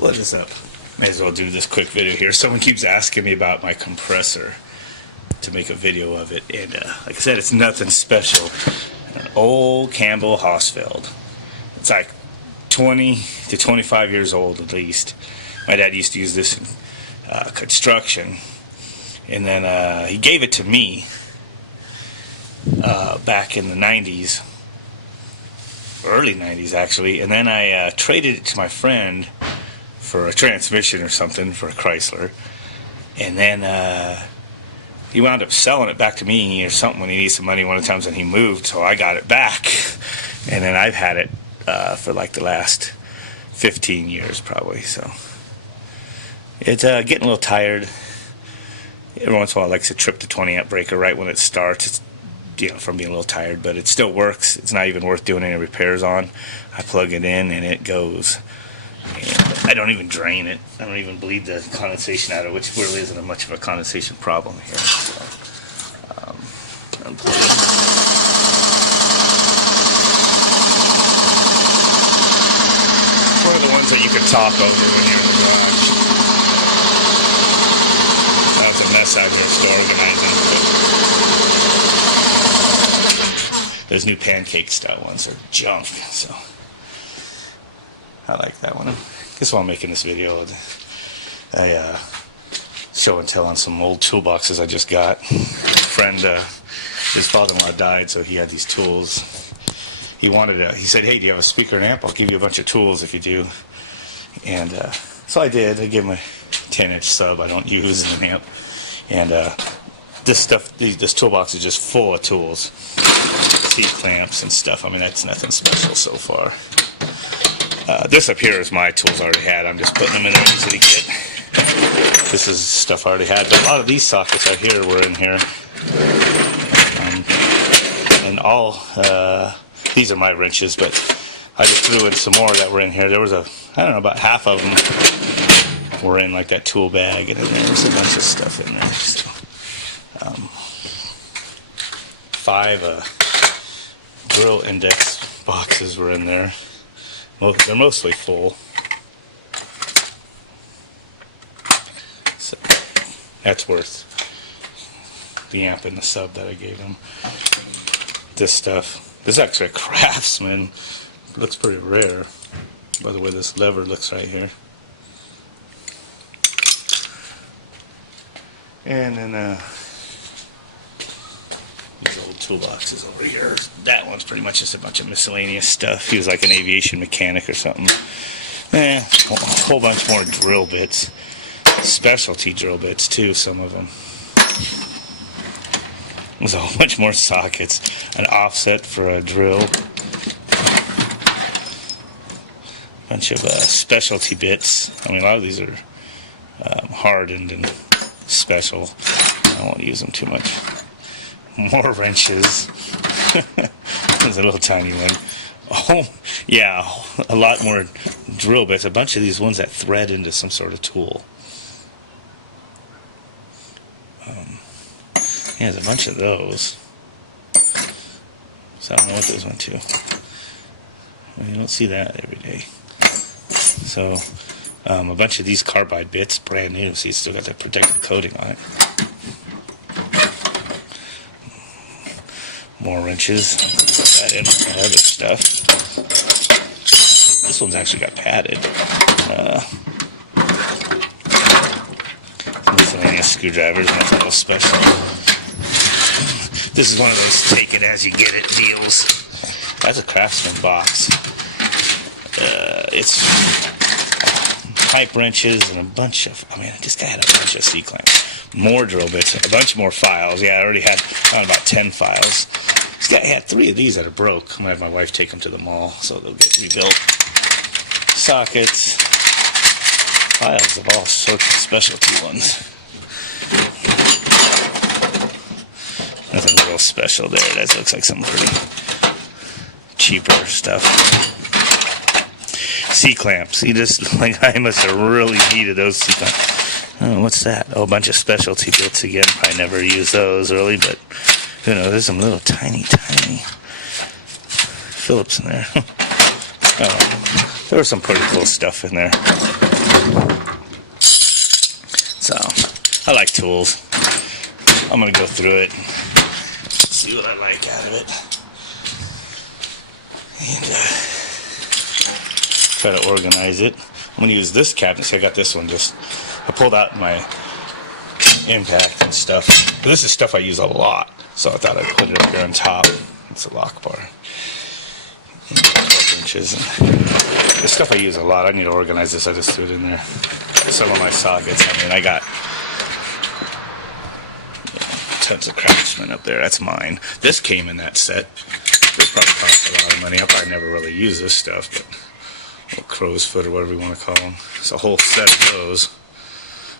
What is up? May as well do this quick video here. Someone keeps asking me about my compressor to make a video of it, and like I said, it's nothing special. An old Campbell Hausfeld. It's like 20 to 25 years old at least. My dad used to use this in construction, and then he gave it to me back in the 90s, early 90s actually, and then I traded it to my friend for a transmission or something for a Chrysler, and then he wound up selling it back to me or something when he needed some money one of the times when he moved, so I got it back, and then I've had it for like the last 15 years probably. So it's getting a little tired. Every once in a while it likes to trip the 20 amp breaker right when it starts. It's, you know, from being a little tired, but it still works. It's not even worth doing any repairs on. I plug it in and it goes. And I don't even drain it. I don't even bleed the condensation out of it, which really isn't much of a condensation problem here. So, unplug it. One of the ones that you can talk over when you're in the garage. That's a mess out here still organizing. Those new pancake style ones are junk, so I like that one. I guess while I'm making this video, I show and tell on some old toolboxes I just got. A friend, his father-in-law died, so he had these tools. He said, "Hey, do you have a speaker and amp? I'll give you a bunch of tools if you do." And so I did. I gave him a 10-inch sub I don't use in an amp. And this toolbox is just full of tools. C-clamps and stuff. I mean, that's nothing special so far. This up here is my tools I already had. I'm just putting them in there easy to get. This is stuff I already had. But a lot of these sockets right here were in here. And all, these are my wrenches, but I just threw in some more that were in here. There was I don't know, about half of them were in like that tool bag, and then there was a bunch of stuff in there. So, 5 drill index boxes were in there. They're mostly full. So that's worth the amp and the sub that I gave him. This stuff. This is actually a Craftsman. It looks pretty rare by the way this lever looks right here. And then these old toolboxes over here. That one's pretty much just a bunch of miscellaneous stuff. He was like an aviation mechanic or something. A whole bunch more drill bits. Specialty drill bits too, some of them. There's a whole bunch more sockets. An offset for a drill. A bunch of specialty bits. I mean, a lot of these are hardened and special. I won't use them too much. More wrenches. There's a little tiny one. Oh, yeah, a lot more drill bits. A bunch of these ones that thread into some sort of tool. Yeah, there's a bunch of those. So I don't know what those went to. Well, you don't see that every day. So a bunch of these carbide bits, brand new. See, it's still got that protective coating on it. More wrenches. Put that in with my other stuff. This one's actually got padded. Miscellaneous screwdrivers, nothing real special. This is one of those take it as you get it deals. That's a Craftsman box. It's pipe wrenches and a bunch of, this guy had a bunch of C-clamps. More drill bits, a bunch more files. Yeah, I already had about 10 files. This guy had 3 of these that are broke. I'm going to have my wife take them to the mall so they'll get rebuilt. Sockets. Files of all sorts of specialty ones. Nothing real special there. That looks like some pretty cheaper stuff. C-clamps. I must have really needed those C-clamps. Oh, what's that? Oh, a bunch of specialty bits again. Probably never used those really, but who knows? There's some little tiny Phillips in there. Oh, there was some pretty cool stuff in there. So, I like tools. I'm going to go through it, see what I like out of it, and try to organize it. I'm going to use this cabinet. See, I got this one I pulled out my impact and stuff. But this is stuff I use a lot, so I thought I'd put it up here on top. It's a lock bar. And 12 inches. And this stuff I use a lot. I need to organize this. I just threw it in there. Some of my sockets. I mean, I got tons of Craftsman up there. That's mine. This came in that set. This probably cost a lot of money. I'll probably never really use this stuff, but little crow's foot or whatever you want to call them. It's a whole set of those.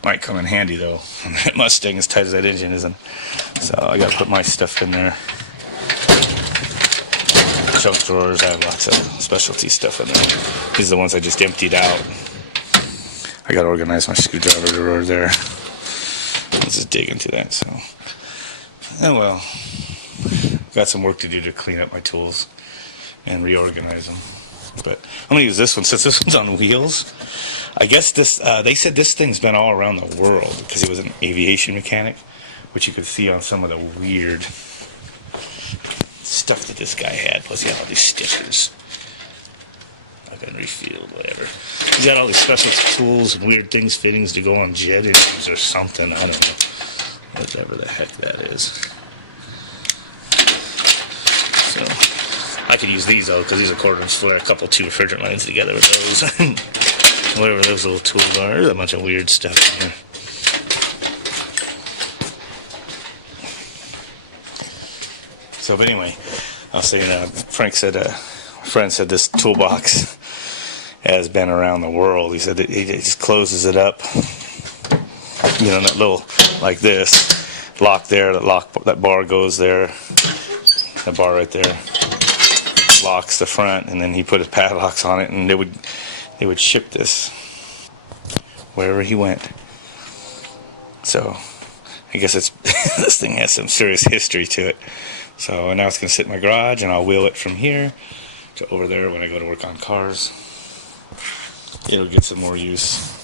Might come in handy though. That Mustang, as tight as that engine isn't. So I got to put my stuff in there. Junk drawers. I have lots of specialty stuff in there. These are the ones I just emptied out. I got to organize my screwdriver drawer there. Let's just dig into that. So, oh well. Got some work to do to clean up my tools and reorganize them. But I'm going to use this one since this one's on wheels. I guess this, they said this thing's been all around the world because he was an aviation mechanic, which you could see on some of the weird stuff that this guy had. Plus he had all these stickers. I've been refilled, whatever. He's got all these special tools and weird things, fittings to go on jet engines or something. I don't know. Whatever the heck that is. So, I could use these though, because these are quarter-inch flare, a couple two refrigerant lines together with those. Whatever those little tools are. There's a bunch of weird stuff in here. So, but anyway, I was saying, Frank said, my friend said this toolbox has been around the world. He said that he just closes it up, you know, that little, like this, lock there, that bar goes there, that bar right there, locks the front, and then he put his padlocks on it, and they would ship this wherever he went. So, I guess it's this thing has some serious history to it. So now it's going to sit in my garage, and I'll wheel it from here to over there when I go to work on cars. It'll get some more use.